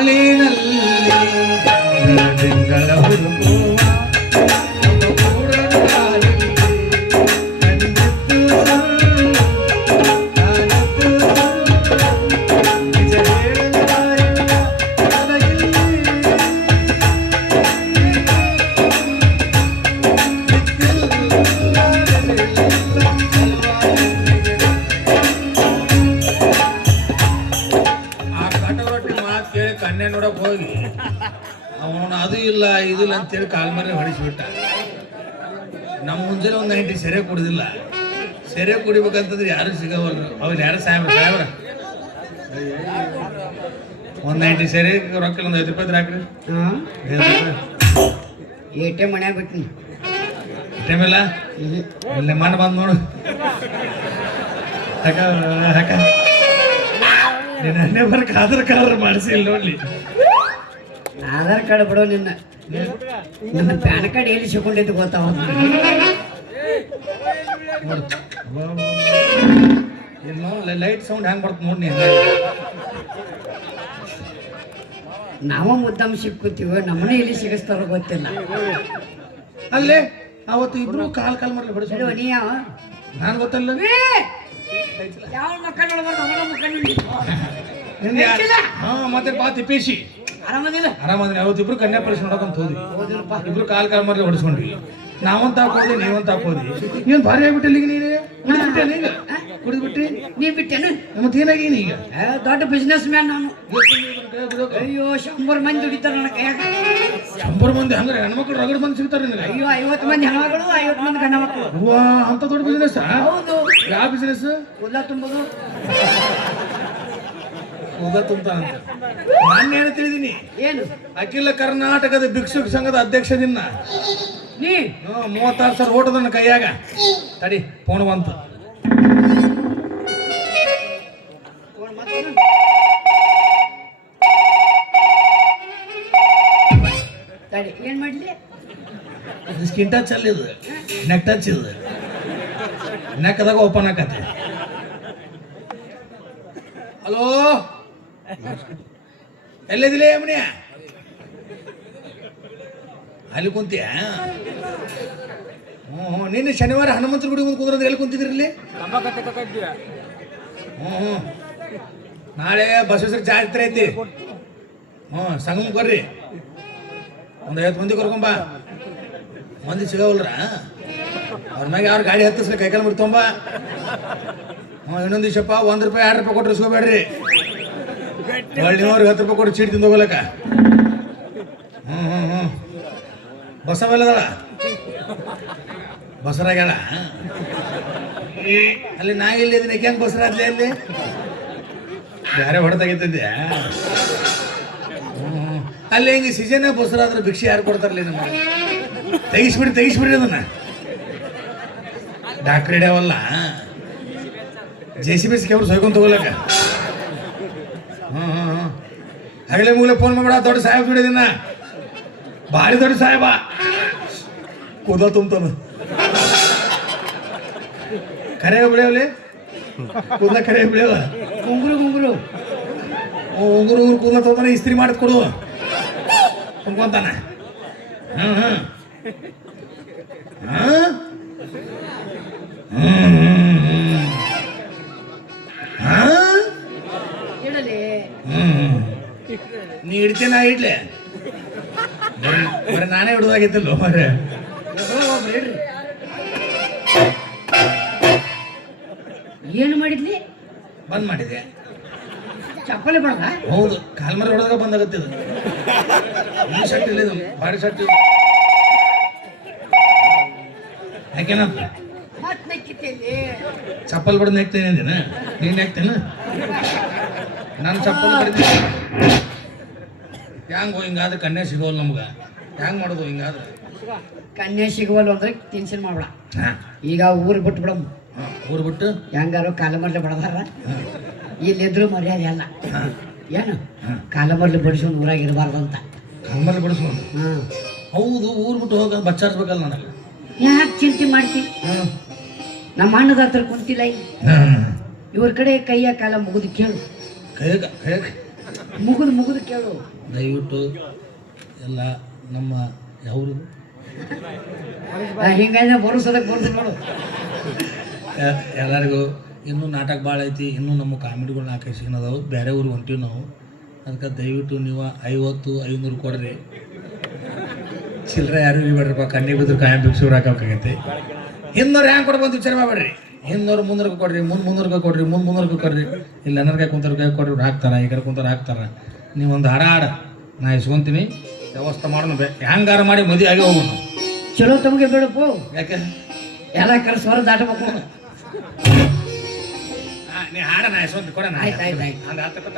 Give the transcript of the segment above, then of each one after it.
ಬಾಳಿನಲ್ಲಿ ಬೆಳದಿಂಗಳ ಹುಡುಕುವ ಕನ್ಯೆ ನೋಡಕ್ ಹೋಗಿ ಅವನು ಅದು ಇಲ್ಲ ಇದಿಲ್ಲ ಅಂತೇಳಿ ಕಾಲ್ ಮರ ಹೊಡಿಸ್ಬಿಟ್ಟ. ನಮ್ಮ ಮುಂಜಾನೆ ಒಂದು 90 ಸೆರೆ ಕುಡಿದಿಲ್ಲ. ಸೆರೆ ಕುಡಿಬೇಕಂತಂದ್ರೆ ಯಾರು ಸಿಗವಲ್ರು. ಅವ್ರು ಯಾರು ಸಾಹೇಬ್ರ ಒಂದು 90 ಸೆರೆ ರೊಕ್ಕ ಒಂದು 5 ರೂಪಾಯಿ ಹಾಕ್ರಿ. ATM ಮನ್ಯಾಗ ಬಿಟ್ನಿ. ATM ಇಲ್ಲ ಇಲ್ಲೇ ಮಣ್ಣು ಬಂದು ನೋಡು. ಹಾಕ ನಿನ್ನೆ ಬರ್ಕ ಆಧಾರ್ ಕಾರ್ಡ್ ಮಾಡಿಸಿಲ್ಲ ನೋಡ್ಲಿ. ಆಧಾರ್ ಕಾರ್ಡ್ ಬಿಡೋ ನನ್ನ ಪ್ಯಾನ್ ಕಾರ್ಡ್ ಎಲ್ಲಿ ಸಿಕೊಂಡಿದ್ದು ಗೊತ್ತಾವ. ಲೈಟ್ ಸೌಂಡ್ ಹ್ಯಾಂಗ್ ಬರ್ತದೆ ನೋಡಿ. ನಾವ ಮುದ್ದಾಮ್ ಸಿಕ್ಕುತ್ತೀವಿ, ನಮ್ಮನೆ ಎಲ್ಲಿ ಸಿಗಿಸ್ತಾರೋ ಗೊತ್ತಿಲ್ಲ. ಅಲ್ಲೇ ಅವತ್ತು ಇಬ್ರು ಕಾಲ್ ಮರ್ಲಿ ಹೊಡಿಸೋ. ನೀ ಯಾವ ನಾನು ಗೊತ್ತಲ್ಲ. ಯಾವ ಮಕ್ಕಳು ಹಾ ಮತ್ತೆ ಬಾ ತಿಪ್ಪೇಶಿ ಆರಾಮದಿಲ್ಲ. ಅವತ್ತು ಇಬ್ರು ಕನ್ಯಾ ಪರೀಕ್ಷೆ ನೋಡಕಂತ ಹೋದ್ವಿ. ಇಬ್ರು ಕಾಲ್ ಮರ್ಲಿ ಹೊಡಿಸ್ಕೊಂಡ್ವಿ. ನಾವಂತ ಹಾಕೋದಿ ನೀವಂತ ಹಾಕೋದಿ. ನೀನ್ ಭಾರಿ ಆಗ್ಬಿಟ್ಟಿಲ್ಲ ಈಗ. ನೀನು ಕುಡಿದ್ಬಿಟ್ಟೆ ಈಗ ಕುಡಿದ್ಬಿಟ್ಟಿ ನೀ ಬಿಟ್ಟೇನು ಮತ್ತೆ ಏನಾಗೀನಿ ಈಗ? ದೊಡ್ಡ ಬಿಸ್ನೆಸ್ ಮ್ಯಾನ್ ನಾನು. ಅಯ್ಯೋ 100 ಮಂದಿ ದುಡಿತಾರ ನನ್ನ ಕೈಯಾಗ. 100 ಮಂದಿ ಹಂಗಾರೆ ಹೆಣ್ಮಕ್ಳು ರಗಡ ಮಂದಿ ಸಿಗ್ತಾರೆ ನಿನಗೆ? ಅಯ್ಯೋ 50 ಮಂದಿ ಹೆಣ್ಮಕ್ಳು 50 ಮಂದಿ ಗಂಡ ಮಕ್ಕಳು. ಅಂತ ದೊಡ್ಡ ಬಿಸ್ನೆಸ್? ಹೌದು. ಯಾವ ಬಿಸ್ನೆಸ್? ಉಲ್ಲ ತುಂಬೋದು. ತುಂಬ್ತಾನಂತ ನಾನು ಏನು ತಿಳಿದೀನಿ. ಏನು? ಅಖಿಲ ಕರ್ನಾಟಕದ ಭಿಕ್ಷುಕ ಸಂಘದ ಅಧ್ಯಕ್ಷದಿನ್ನ ನೀ 36,000 ಓಟದ ನನ್ನ ಕೈಯಾಗ. ತಡಿ ಫೋನ್ ಬಂತು. ತಡಿ ಏನ್ ಮಾಡ್ಲಿ? ಸ್ಕಿನ್ ಟಚ್ ಅಲ್ಲಿದು, ನೆಕ್ ಟಚ್ ಇದು. ನೆಕ್ದಾಗ ಓಪನ್ ಆಕತ್ತೆ. ಹಲೋ, ಎಲ್ಲಿದಿಲ್ಲ ಯಮುನಿಯ? ಅಲ್ಲಿ ಕುಂತೀಯ? ನಿನ್ನೆ ಶನಿವಾರ ಹನುಮಂತರ ಗುಡಿ ಮುಂದೆ ಕುಂದ್ರಂದ್ರೆ ಎಲ್ಲಿ ಕುಂತಿದ್ರಿ? ನಾಳೆ ಬಸವೇಶ್ವರ ಜಾತ್ರೆ ಐತಿ. ಸಂಗಮ ಬರ್ರಿ, ಒಂದು 50 ಮಂದಿ ಕರ್ಕೊಂಬ. ಮಂದಿ ಸಿಗವಲ್ರ? ಅವ್ರ ಮ್ಯಾಗ ಅವ್ರ ಗಾಡಿ ಹತ್ತಿಸ್ಲಿ ಕೈಕಾಲು ಬಿಡ್ತೊಂಬ. ಇನ್ನೊಂದು ದಿವಸಪ್ಪ 1 ರೂಪಾಯಿ 2 ರೂಪಾಯಿ ಕೊಟ್ಟರೆ ಇಸ್ಕೋಬೇಡ್ರಿ. ಒಳ್ಳೆಯವ್ರಿಗೆ 10 ರೂಪಾಯಿ ಕೊಟ್ಟು ಚೀಟ್ ತಿಂದು ಹೋಗ್ಲಕ್ಕ. ಬಸವೆಲ್ಲದಳ ಬಸರಾಗ್ಯಾಳ. ಅಲ್ಲಿ ನಾ ಇಲ್ಲಿ ಇದನ್ನ ಹೆಂಗೆ ಬಸರಾದ್ಲಿ? ಅಲ್ಲಿ ಬೇರೆ ಹೊಡೆದಾಗಿದ್ದೆ. ಅಲ್ಲಿ ಹೆಂಗೆ ಸೀಸನ್ ಬಸರಾದ್ರೆ ಭಿಕ್ಷೆ ಯಾರು ಕೊಡ್ತಾರಲ್ಲ? ನಮ್ಮ ತೆಗಿಸ್ಬಿಡ್ರಿ ಅದನ್ನ. ಡಾಕ್ಟ್ರ್ ಹಿಡಿಯವಲ್ಲ, JCB ಅವ್ರು ಸೊಯ್ಕೊಂಡ್ ತಗೋಲಕ್ಕ. ಹಗಲೇ ಮುಗಲೇ ಫೋನ್ ಮಾಡ್ಬೇಡ. ದೊಡ್ಡ ಸಾಹೇಬ್ ದುಡಿದಿನ, ಭಾರಿ ದೊಡ್ಡ ಸಾಹೇಬ. ಕೂದ ತುಂಬ್ತಾನ. ಕರೆ ಬಿಳಿಯವಲ್ಲಿ ಕೂದಲ ಕರೆ ಬಿಳಿಯವ. ಗುಂಗುರು ಉಗುರು ಕೂದಲ ತೊಗೊಂತಾನೆ. ಇಸ್ತ್ರಿ ಮಾಡಿ ಕೊಡು ತುಂಬ್ಕೊಂತಾನ. ನೀ ಇಡ್ತೇನ ಇಡ್ಲೆ? ಬರೀ ನಾನೇ ಹಿಡ್ದಾಗಿದ್ದಲ್ಲ ಮರೆ. ಏನು ಮಾಡಿದ್ಲಿ? ಬಂದ್ ಮಾಡಿದೆ. ಚಪ್ಪಲಿ ಬಡದ? ಹೌದು, ಕಾಲ್ಮರ ಹೊಡೆದಾಗ ಬಂದಾಗತ್ತಿದ. ಈ ಶರ್ಟ್ ಇಲ್ಲ, ಇದು ಭಾರಿ ಶರ್ಟ್. ಯಾಕೆನಂತ ಚಪ್ಪಲ್ ಬಡ್ದು ನೆಕ್ತೇನೆ ಅಂದಿನ? ನೀನ್ ನೆಕ್ತೇನ? ನಾನು ಚಪ್ಪಲ್ ಬಡ್ದು ಹ್ಯಾಂಗ ಹಿಂಗಾದ್ರೆ ಕನ್ಯಾ ಸಿಗೋಲ್ಲ ನಮ್ಗೆ. ಹ್ಯಾಂಗ ಮಾಡೋದು ಹಿಂಗಾದ್ರೆ? ಕನ್ಯಾ ಸಿಗವಲ್ಲ ಅಂದ್ರೆ ಟೆನ್ಷನ್ ಮಾಡ್ಬೇಡ. ಈಗ ಊರು ಬಿಟ್ಟು ಬಿಡಮ್. ಊರು ಬಿಟ್ಟು ಹೆಂಗಾರು ಕಾಲಮರ್ಲಿ ಬಡದಾರ. ಇಲ್ಲಿದ್ರು ಮರ್ಯಾದೆ ಅಲ್ಲ. ಏನು ಕಾಲಮರ್ಲಿ ಬಡಿಸ್ಕೊಂಡು ಊರಾಗ ಇರಬಾರ್ದಂತ. ಕಾಲಮರ್ಲಿ ಬಡಿಸ್ಕೊಂಡು? ಹೌದು, ಊರು ಬಿಟ್ಟು ಹೋಗ ಬಚ್ಚಾರ್ಸ್ಬೇಕಲ್ಲ ನನಗೆ. ಯಾಕೆ ಚಿಂತೆ ಮಾಡ್ತಿ? ನಮ್ಮ ಅಣ್ಣದ ಹತ್ರ ಕುಂತಿಲ್ಲ. ಇವ್ರ ಕಡೆ ಕೈಯ ಕಾಲ ಮುಗಿದು ಕೇಳು. ಕೈಯಾಗ ಮುಗಿದು ಕೇಳು. ದಯವಿಟ್ಟು ಎಲ್ಲ ನಮ್ಮ ಯಾವುದು ಹಿಂಗಾಗಿ ಬರೋಸದಕ್ಕೆ ಬರ್ದು ನೋಡು. ಎಲ್ಲರಿಗೂ ಇನ್ನೂ ನಾಟಕ ಭಾಳ ಐತಿ, ಇನ್ನೂ ನಮ್ಮ ಕಾಮಿಡಿಗಳು 4 ಸಿಗೋದವು, ಬೇರೆ ಊರು ಹೊಂಟೀವಿ ನಾವು. ಅದಕ್ಕೆ ದಯವಿಟ್ಟು ನೀವು 50-500 ಕೊಡ್ರಿ. ಚಿಲ್ಲರೆ ಯಾರು ಬಿಡ್ರಪ್ಪ, ಕಣ್ಣಿಗೆ ಬಿದ್ರು ಕಾಯಂ ಭಿಕ್ಷುರು ಹಾಕೋಕ್ಕಾಗೈತಿ. ಹಿಂದೋರು ಹ್ಯಾಂಗೆ ಕೊಡ್ಬೋದು ವಿಚಾರ ಮಾಡಬೇಡ್ರಿ. ಹಿಂದೋರು 300 ಕೊಡ್ರಿ, 300 ಕೊಡ್ರಿ, 300 ಕೊಡ್ರಿ. ಇಲ್ಲಿ ಎಲ್ಲರ ಕೈ ಕುಂತಾರ ಕೈ ಕೊಡ್ರಿ, ಇವ್ರು ಹಾಕ್ತಾರ, ಈ ಕಡೆ ಕುಂತಾರ ಹಾಕ್ತಾರ. ನೀವೊಂದು ಹಾಡ ನಾ ಇಸ್ಕೊಂತೀನಿ, ವ್ಯವಸ್ಥೆ ಮಾಡೋಣ. ಹ್ಯಾಂಗಾರ ಮಾಡಿ ಮದುವೆ ಆಗಿ ಹೋಗೋಣ. ಚಲೋ ತಮಗೆ ಬೇಡಪ್ಪು, ಯಾಕೆ ಎಲ್ಲ ಕಡೆ ಸ್ವರ ದಾಟಬೇಕು. ನೀ ಹಾಡ ನಾ ಇಸ್ಕೊಂತೀನಿ ಕೊಡ. ಆಯ್ತು ಆಯ್ತು ಆಯ್ತು. ಹಂಗೆ ಆಗ್ತಕ್ಕ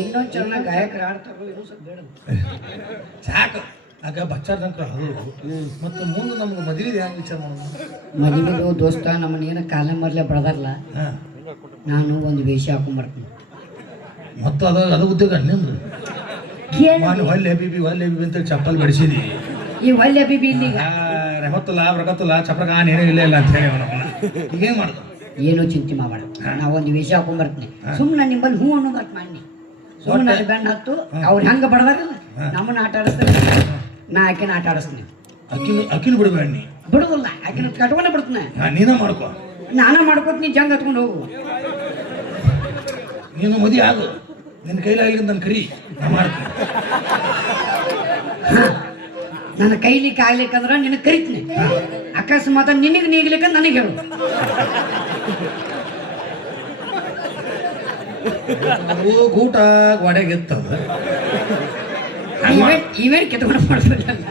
ಇನ್ನೊಂದು ಚರಣ ಗಾಯಕರು ಆಡ್ತಾರೋ ಇನ್ನೂ ಸ್ವಲ್ಪ ಬೇಡ. ಸಾಕು ಆಗ ಬಚ್ಚಾರ್ದಂಕ ಅದು. ಮತ್ತು ಮುಂದೆ ನಮ್ಗೆ ಮದುವೆ ಹೆಂಗೆ ವಿಚಾರ ಮಾಡೋದು? ಮದುವೆದು ದೋಸ್ತ ನಮ್ಮನ್ನೇನು ಕಾಲ ಮರ್ಲೆ ಬಡದಾರಲ್ಲ, ಹಾಂ, ನಾನು ಒಂದು ವೇಷ ಹಾಕೊಂಡ್ಬರ್ತೀನಿ. ಮತ್ತು ಅದು ಉದ್ಯೋಗ ನಿಮ್ದು. ನಾನು ಹೊಲ್ಲೆ ಬಿಬಿ ಅಂತ ಚಪ್ಪಲ್ ಬಡಿಸಿದಿ. ಈ ಒಳ್ಳೆ ಬಿಬಿ ಇಲ್ಲಿ ರೆಹತ್ತಲ್ಲ ಬರಕತ್ತಲ್ಲ ಚಪ್ರಗ ಏನೂ ಇಲ್ಲ ಇಲ್ಲ ಅಂತ ಹೇಳಿ ಈಗೇನು ಮಾಡೋದು? ಏನೋ ಚಿಂತೆ ಮಾಡಬೇಡ, ನಾವು ಒಂದು ವೇಷ ಹಾಕೊಂಡ್ಬರ್ತೀನಿ. ಸುಮ್ಮನೆ ನಿಮ್ಮಲ್ಲಿ ಹೂ ಅನ್ನೋ ಮಾತು ಮಾಡಿ ಸುಮ್ಮನೆ ಬೆನ್ನ ಹತ್ತು ಅವ್ರು ಹೆಂಗೆ ಬಡದಾರಲ್ಲ ನಮ್ಮನ್ನ ಆಟ ಆಡಿಸ್ತೀನಿ, ನಾ ಆಕೆನ ಆಟ ಆಡಿಸ್ತೀನಿ. ಅಕ್ಕಿನ ಬಿಡಬೇಡ ನೀ. ಬಿಡುದಿಲ್ಲ, ಆಕೆನ ಕಟ್ಕೊಂಡೇ ಬಿಡ್ತೀನಿ. ನೀನ ಮಾಡ್ಕೊ, ನಾನ ಮಾಡ್ಕೋತೀನಿ, ಜಂಗ್ ಹತ್ಕೊಂಡು ಹೋಗು. ನೀನು ಮದುವೆ ಆಗು, ನಿನ್ನ ಕೈಲಾಗಲಿ ನನ್ನ ಕರಿ, ನಾ ಮಾಡ್ತೀನಿ. ನನ್ನ ಕೈಲಿಕ್ಕೆ ಆಗ್ಲಿಕ್ಕಂದ್ರೆ ನಿನಗೆ ಕರಿತೀನಿ. ಅಕಸ್ಮಾತ್ ನಿನಗೆ ನೀಗ್ಲಿಕ್ಕ ನನಗೆ ಹೇಳು. ಊಟ ಗೋಡೆಗೆ ಎತ್ತದ ಇವೇನು ಕೆತ್ಕೊಂಡು ಮಾಡ್ಬೇಕಲ್ಲ.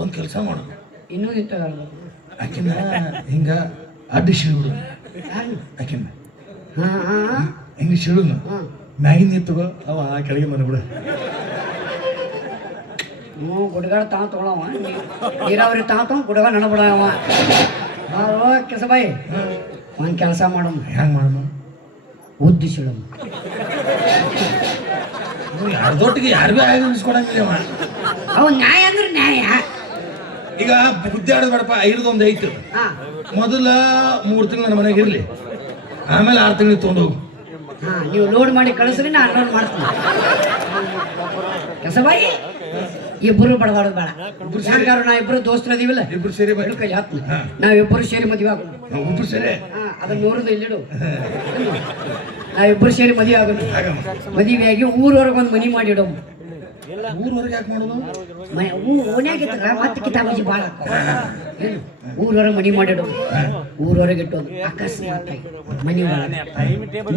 ಒಂದು ಕೆಲಸ ಮಾಡೋದು, ಇನ್ನೂ ಇಂಥದ್ದು ಆಕಿನ ಹಿಂಗ ಅಡ್ಡಿ ಶಿಳುಡು, ಆಕಿನ ಹಿಂಗೆ ಶಿಳುನು ಮ್ಯಾಗಿನ ಎತ್ತುಗೋ ಅವ ಕೆಳಗೆ ಮನೆ ಬಿಡ. ಹ್ಞೂ ಗುಡ್ಗಾಡ ತಾವು ತೊಗೊಳವ, ನೀರಾವರಿ ತಾವು ತಗೊಂಡು ಗುಡ್ಗ ನಡಬಿಡವ. ಕೆಸಬಾಯಿ ಒಂದು ಕೆಲಸ ಮಾಡೋಣ. ಹೆಂಗೆ ಮಾಡೋಣ? ಉದ್ದಿಸಿಡೋಣ. ಯಾರ್ದೊಟ್ಟಿಗೆ ಯಾರು ಭೀ ಆಯ್ದು ಉಳಿಸ್ಕೊಡಂಗಿಲ್ಲ. ಅವು ನ್ಯಾಯ ಅಂದ್ರೆ ನ್ಯಾಯ. ಈಗ ಬುದ್ಧಿ ಆಡೋದು ಬೇಡಪ್ಪ, ಐದೊಂದು ಐತು. ಮೊದಲ 3 ತಿಂಗಳು ನನ್ನ ಮನೆಗೆ ಇರಲಿ, ಆಮೇಲೆ 6 ತಿಂಗಳಿಗೆ ತೊಗೊಂಡು ಹೋಗು. ನೀವು ಲೋಡ್ ಮಾಡಿ ಕಳಿಸ್ರಿ, ನಾನು ಅನ್ಲೋಡ್ ಮಾಡ್ತೀನಿ. ಕೆಸಬಾಯಿ ಇಬ್ಬರು ಬಡದಾಡೋದು ಬೇಡ ಯಾಕಾರು ನಾ ಇಬ್ಬರು ದೋಸ್ತರು ಅದೀವಿಲ್ಲ ಇಬ್ರು ಸೇರಿ ಎರಡು ಕೈ ಹಾಕ್ತೀನಿ ನಾವಿಬ್ಬರು ಸೇರಿ ಮದುವೆ ಆಗೋಣ ಇಬ್ರು ಸೇರಿ ಅದನ್ನ ನೋಡುದು ಇಲ್ಲಿಡು ನಾವಿಬ್ಬರು ಸೇರಿ ಮದುವೆ ಆಗೋಣ ಆಗಮ್ಮ ಮದುವೆ ಆಗಿ ಊರವರೆಗೆ ಒಂದು ಮನಿ ಮಾಡಿಡೋ ಊರವರೆಗೆ ಯಾಕೆ ಮಾಡೋದು ಓನ್ಯಾಗಿತ್ತಲ್ಲ ಮತ್ತೆ ಕಿತಾಬಾಜಿ ಭಾಳ ಏನು ಊರವರೆಗೆ ಮನಿ ಮಾಡಿಡೋ ಊರವರೆಗೆ ಇಟ್ಟೋದು ಅಕಸ್ಮಾತ್ ಮನಿ ಒಳಗೆ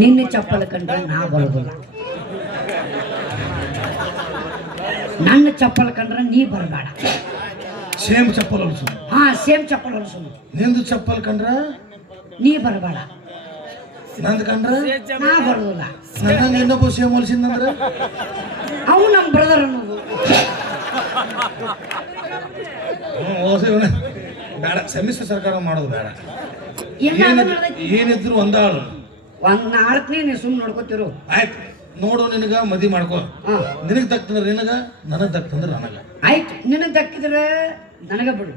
ನಿನ್ನ ಚಪ್ಪಲ್ ಕಂಡ್ರೆ ನಾ ಬರೋದಿಲ್ಲ ನನ್ನ ಚಪ್ಪಲ್ ಕಂಡ್ರೆ ನೀ ಬರಬೇಡ ಸೇಮ್ ಚಪ್ಪಲ್ ಹೊಲ್ಸು ಸೇಮ್ ಚಪ್ಪಲ್ ಹೊಲಸು ನಿಂದು ಚಪ್ಪಲ್ ಕಂಡ್ರ ನೀ ಬರಬೇಡ ನಂದು ಕಂಡ್ರ ನಾ ಬರೋದಿಲ್ಲ ನನ್ನ ಇನ್ನೊಬ್ಬ ಸೇಮ್ ಹೊಲ್ಸಿಂದಂದ್ರ ಅವು ನಮ್ಮ ಬ್ರದರ್ ಅನ್ನೋದು ಬೇಡ ಸಮ್ಮಿಶ್ರ ಸರ್ಕಾರ ಮಾಡೋದು ಬೇಡ ಎಲ್ಲ ನಡೆದೈತಿ ಏನಿದ್ರು ಒಂದಾಳು ಒಂದು ಆಡ್ತೀನಿ ನೀ ಸುಮ್ಮನೆ ನೋಡ್ಕೊತಿರು ಆಯ್ತು ನೋಡು ನಿನಗ ಮದಿ ಮಾಡ್ಕೋ ನಿನಗ್ ದಕ್ತಂದ್ರ ನಿನಗ ನನಗ್ ದಕ್ತಂದ್ರ ನನಗ ಆಯ್ತು ನಿನಗೆ ದಕ್ಕಿದ್ರೆ ನನಗೆ ಬಿಡು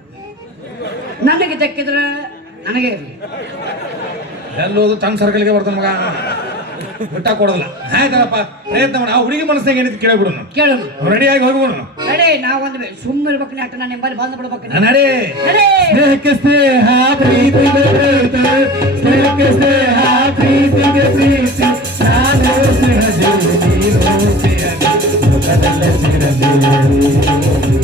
ನನಗೆ ದಕ್ಕಿದ್ರೆ ನನಗೆ ಇರಲಿ ಎಲ್ಲೋದು ತನ್ನ ಸರ್ಕಲ್ಗೆ ಬರ್ತಾನ ಮಗ ಬಿಟ್ಟ ಕೊಡೋದಿಲ್ಲ ಆಯ್ತಲ್ಲಪ್ಪ ಪ್ರಯತ್ನ ಮಾಡಿ ಆ ಹುಡುಗಿ ಮನಸ್ಸಿನಾಗ ಏನಿತ್ತು ಕೇಳಿಬಿಡು ನಾವು ಕೇಳು ರೆಡಿಯಾಗಿ ಹೋಗ್ಬಿಡು ನಡೆ ನಾವೊಂದು ಸುಮ್ಮನೆ ಇರ್ಬೇಕು ನಾಟ ನಾನು ನಿಮ್ಮಲ್ಲಿ ಬಂದು ಬಿಡ್ಬೇಕು ನಡೆ ಸ್ನೇಹಕ್ಕೆ ಸ್ನೇಹ ಪ್ರೀತಿಗೆ ಪ್ರೀತಿ ಸ್ನೇಹಕ್ಕೆ ಸ್ನೇಹ ಪ್ರೀತಿಗೆ ಪ್ರೀತಿ ನಾನು ಸ್ನೇಹ ಜೀವಿ ನೀನು ಸ್ನೇಹ ಮುಖದಲ್ಲೇ ಚಿರಜೀವಿ